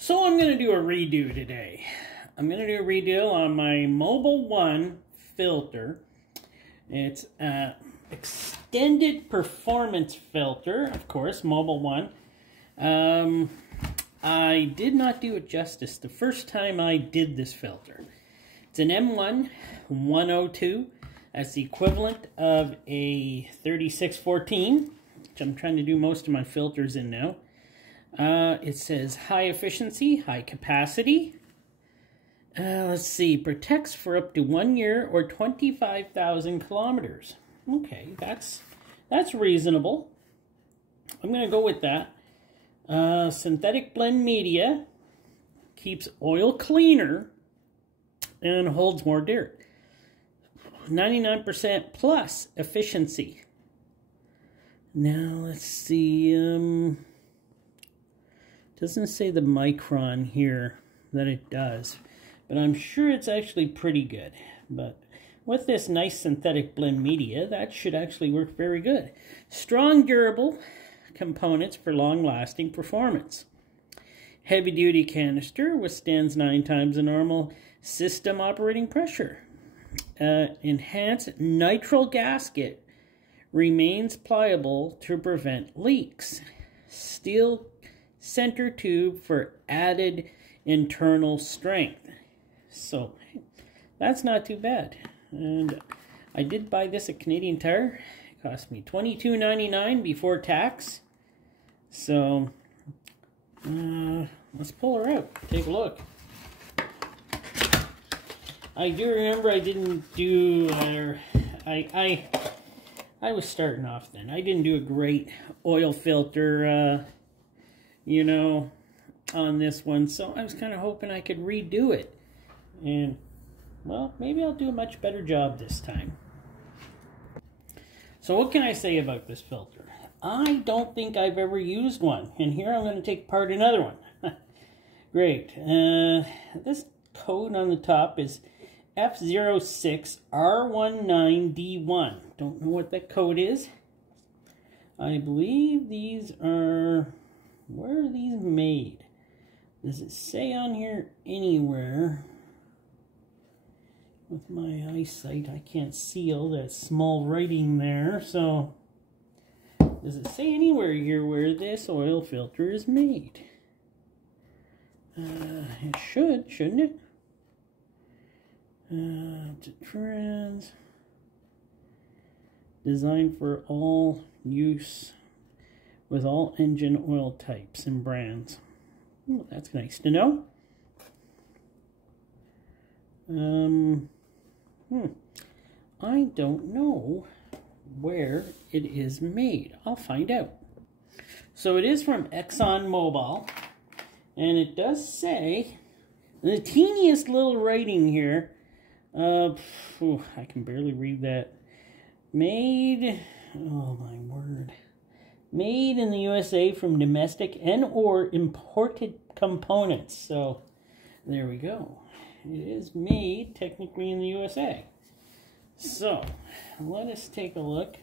So I'm going to do a redo today. I'm going to do a redo on my Mobil 1 filter. It's an extended performance filter, of course, Mobil 1. I did not do it justice the first time I did this filter. It's an M1-102. That's the equivalent of a 3614, which I'm trying to do most of my filters in now. It says high efficiency, high capacity. Let's see, protects for up to 1 year or 25,000 kilometers. Okay, that's reasonable. I'm going to go with that. Synthetic blend media, keeps oil cleaner and holds more dirt. 99% plus efficiency. Now let's see, doesn't say the micron here that it does, but I'm sure it's actually pretty good. But with this nice synthetic blend media, that should actually work very good. Strong, durable components for long-lasting performance. Heavy-duty canister withstands 9 times the normal system operating pressure. Enhanced nitrile gasket remains pliable to prevent leaks. Steel center tube for added internal strength. So that's not too bad. And I did buy this at Canadian Tire. It cost me $22.99 before tax. So let's pull her out. Take a look. I do remember I didn't do, I was starting off then. I didn't do a great oil filter, you know, on this one. So I was kind of hoping I could redo it. And, well, maybe I'll do a much better job this time. So what can I say about this filter? I don't think I've ever used one. And here I'm going to take apart another one. Great. This code on the top is F06R19D1. Don't know what that code is. I believe these are... Where are these made? Does it say on here anywhere? With my eyesight, I can't see all that small writing there. So, does it say anywhere here where this oil filter is made? It should, shouldn't it? Trends. Designed for all use with all engine oil types and brands. Oh, that's nice to know. I don't know where it is made. I'll find out. So it is from Mobil, and it does say, the teeniest little writing here, I can barely read that. Made, oh my word. Made in the USA from domestic and or imported components. So, there we go. It is made technically in the USA. So, let us take a look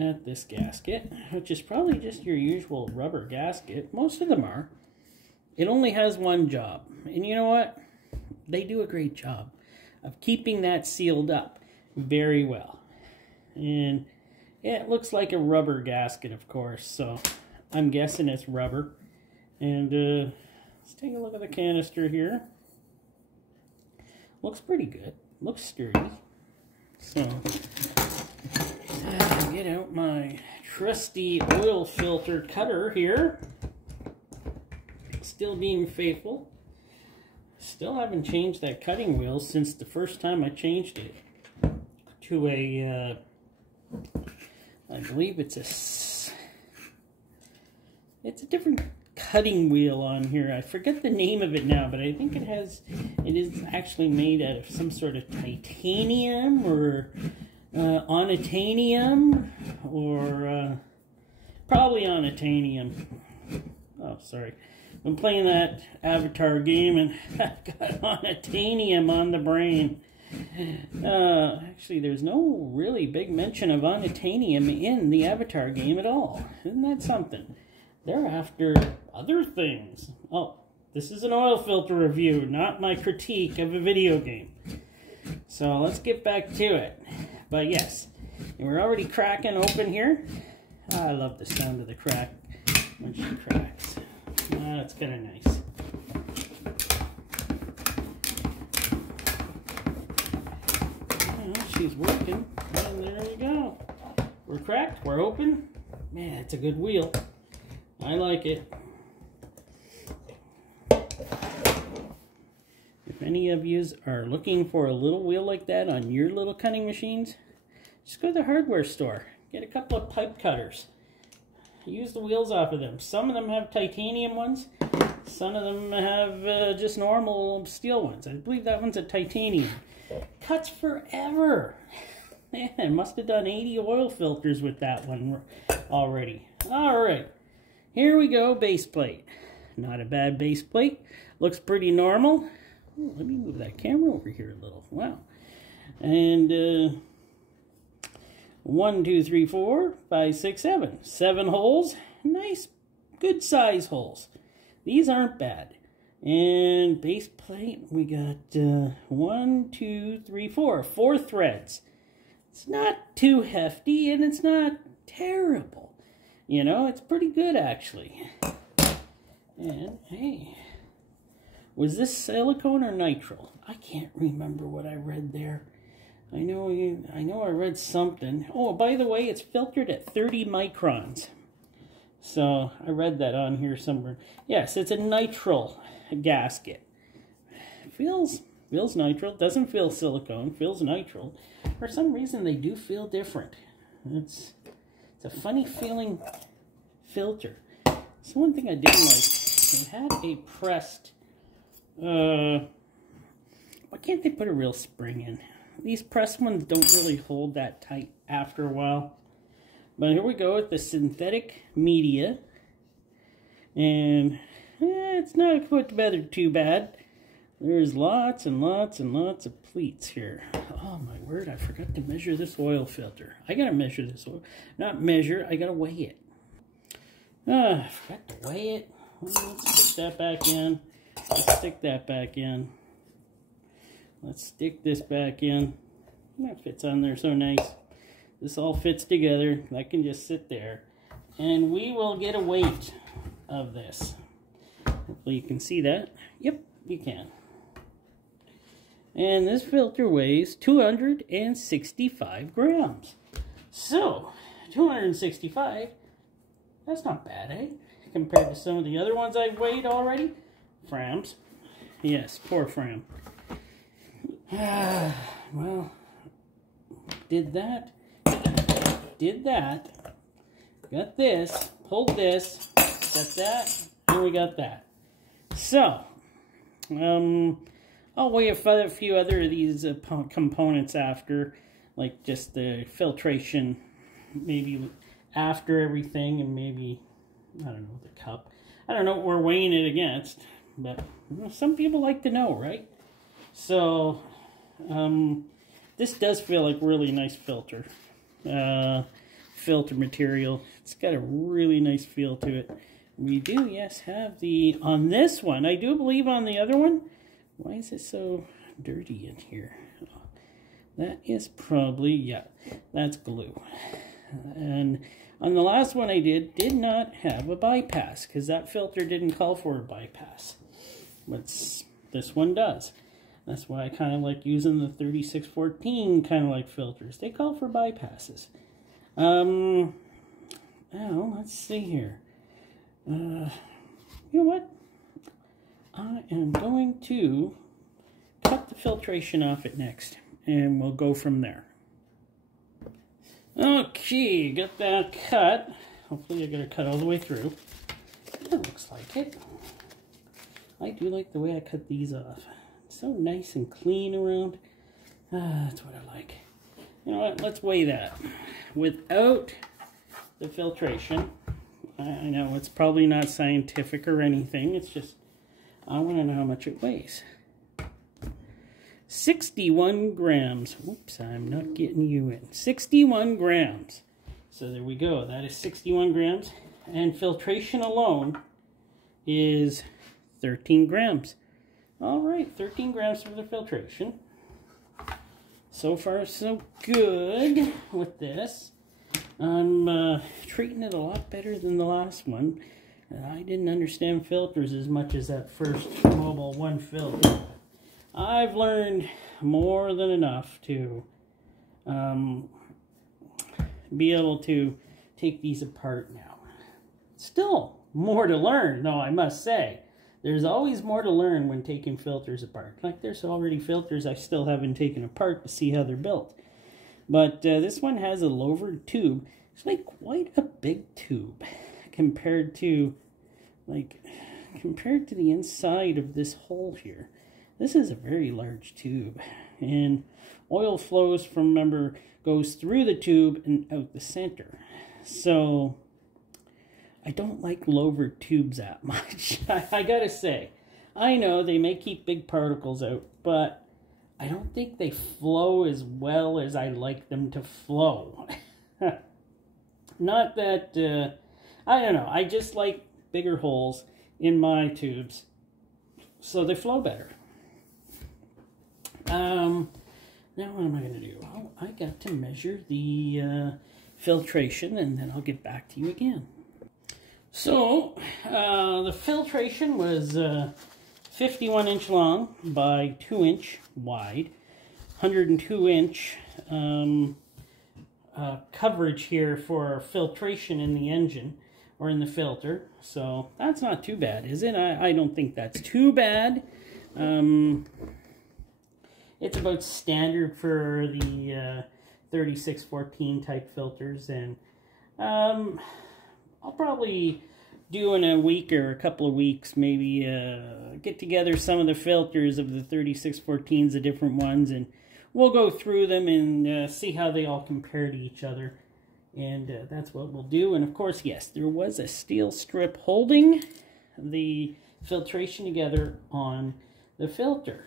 at this gasket, which is probably just your usual rubber gasket. Most of them are. It only has one job. And you know what? They do a great job of keeping that sealed up very well. And it looks like a rubber gasket, of course, so I'm guessing it's rubber. And let's take a look at the canister here. Looks pretty good. Looks sturdy. So, get out my trusty oil filter cutter here. Still being faithful. Still haven't changed that cutting wheel since the first time I changed it to a, I believe it's a different cutting wheel on here. I forget the name of it now, but I think it is actually made out of some sort of titanium or onitanium or probably onitanium. Oh, sorry. I'm playing that Avatar game and I've got onitanium on the brain. Actually, there's no really big mention of onitanium in the Avatar game at all. Isn't that something? They're after other things. Oh, This is an oil filter review, not my critique of a video game. So let's get back to it. But yes, and we're already cracking open here. I love the sound of the crack when she cracks. That's kind of nice. Well, she's working, and there we go. We're cracked, we're open. Man, it's a good wheel. I like it. If any of you are looking for a little wheel like that on your little cutting machines, just go to the hardware store. Get a couple of pipe cutters. Use the wheels off of them. Some of them have titanium ones. Some of them have just normal steel ones. I believe that one's a titanium. Cuts forever. Man, must have done 80 oil filters with that one already. Alright, here we go, base plate. Not a bad base plate. Looks pretty normal. Ooh, let me move that camera over here a little. Wow. And 1, 2, 3, 4, 5, 6, 7. 7 holes. Nice, good size holes. These aren't bad. And base plate, we got 1, 2, 3, 4. 4 threads. It's not too hefty and it's not terrible. You know, it's pretty good actually. And hey, was this silicone or nitrile? I can't remember what I read there. I know I read something. Oh, by the way, it's filtered at 30 microns. So I read that on here somewhere. Yes, it's a nitrile gasket. Feels nitrile. Doesn't feel silicone. Feels nitrile. For some reason, they do feel different. It's a funny feeling filter. So one thing I didn't like, it had a pressed. Why can't they put a real spring in? These pressed ones don't really hold that tight after a while. But here we go with the synthetic media. And it's not put together too bad. There's lots and lots and lots of pleats here. Oh my word, I forgot to measure this oil filter. I gotta measure this oil. Not measure, I gotta weigh it. I forgot to weigh it. Let's stick that back in. Let's stick that back in. Let's stick this back in. That fits on there so nice. This all fits together. That can just sit there. And we will get a weight of this. Hopefully you can see that. Yep, you can. And this filter weighs 265 grams. So, 265, that's not bad, eh? Compared to some of the other ones I've weighed already. Frams. Yes, poor Fram. Well, did that. Got this, pulled this, got that, and we got that. So, I'll weigh a few other of these components after, like just the filtration, maybe after everything, and maybe, I don't know, the cup. I don't know what we're weighing it against, but some people like to know, right? So, this does feel like really nice filter material. It's got a really nice feel to it. We do, yes, have the, on this one, I do believe on the other one, why is it so dirty in here? That is probably, yeah, that's glue. And on the last one I did not have a bypass, because that filter didn't call for a bypass. But this one does. That's why I kind of like using the 3614 kind of like filters. They call for bypasses. Now, let's see here. You know what? I am going to cut the filtration off it next, and we'll go from there. Okay, got that cut. Hopefully I got it cut all the way through. That looks like it. I do like the way I cut these off. So nice and clean around. That's what I like. You know what? Let's weigh that. Without the filtration, I know it's probably not scientific or anything. It's just, I want to know how much it weighs. 61 grams. Oops, I'm not getting you in. 61 grams. So there we go. That is 61 grams. And filtration alone is 13 grams. All right, 13 grams for the filtration. So far, so good with this. I'm treating it a lot better than the last one. I didn't understand filters as much as that first Mobil 1 filter. I've learned more than enough to be able to take these apart now. Still more to learn, though, I must say. There's always more to learn when taking filters apart. Like, there's already filters I still haven't taken apart to see how they're built. But this one has a lowered tube. It's like quite a big tube compared to the inside of this hole here. This is a very large tube, and oil flows from, remember, goes through the tube and out the center. So I don't like lowered tubes that much. I gotta say, I know they may keep big particles out, but I don't think they flow as well as I like them to flow. Not that, I don't know, I just like bigger holes in my tubes so they flow better. Now what am I going to do? Oh, I got to measure the filtration, and then I'll get back to you again. So, the filtration was 51 inch long by 2 inch wide, 102 inch coverage here for filtration in the engine or in the filter. So that's not too bad, is it? I don't think that's too bad. It's about standard for the 3614 type filters, and I'll probably do in a week or a couple of weeks maybe get together some of the filters of the 3614s, the different ones, and we'll go through them and see how they all compare to each other. And that's what we'll do. And of course, yes, there was a steel strip holding the filtration together on the filter.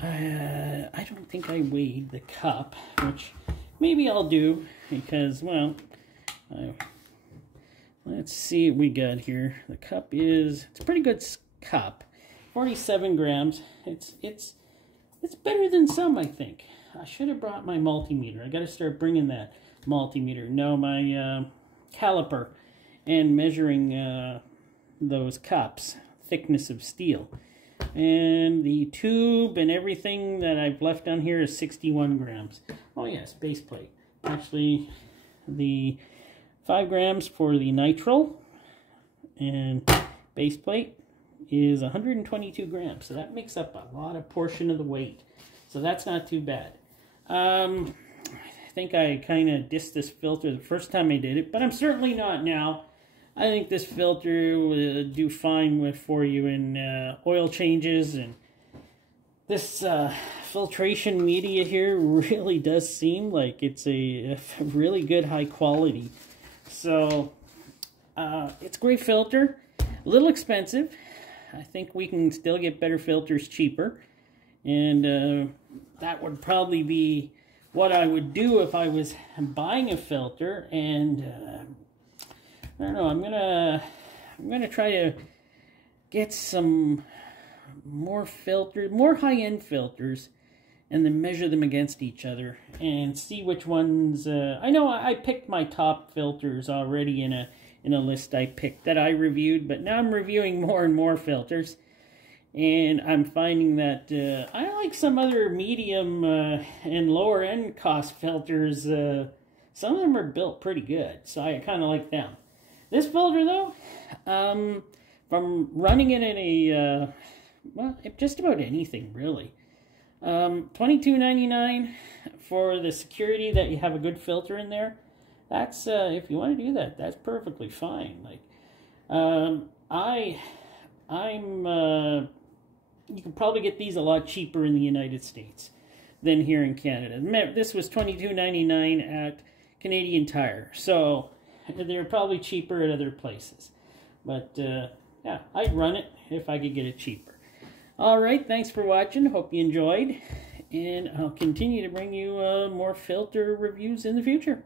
I don't think I weighed the cup, which maybe I'll do because, well, let's see what we got here. The cup it's a pretty good cup, 47 grams. It's better than some, I think. I should have brought my multimeter. I got to start bringing that multimeter. No, my caliper, and measuring those cups, thickness of steel. And the tube and everything that I've left on here is 61 grams. Oh yes, base plate. Actually, the 5 grams for the nitrile and base plate is 122 grams. So that makes up a lot of portion of the weight. So that's not too bad. I think I kind of dissed this filter the first time I did it, but I'm certainly not now. I think this filter will do fine for you in oil changes, and this filtration media here really does seem like it's a really good high quality. So it's a great filter, a little expensive. I think we can still get better filters cheaper, and that would probably be what I would do if I was buying a filter. And I don't know, I'm gonna try to get some more high-end filters, and then measure them against each other and see which ones. I know I picked my top filters already in a list I picked that I reviewed, but now I'm reviewing more and more filters, and I'm finding that I like some other medium and lower end cost filters. Some of them are built pretty good, so I kind of like them. This filter, though, from running it in a, well, just about anything, really. $22.99 for the security that you have a good filter in there. That's, if you want to do that, that's perfectly fine. Like, you can probably get these a lot cheaper in the United States than here in Canada. This was $22.99 at Canadian Tire, so they're probably cheaper at other places. But, yeah, I'd run it if I could get it cheaper. Alright, thanks for watching. Hope you enjoyed. And I'll continue to bring you more filter reviews in the future.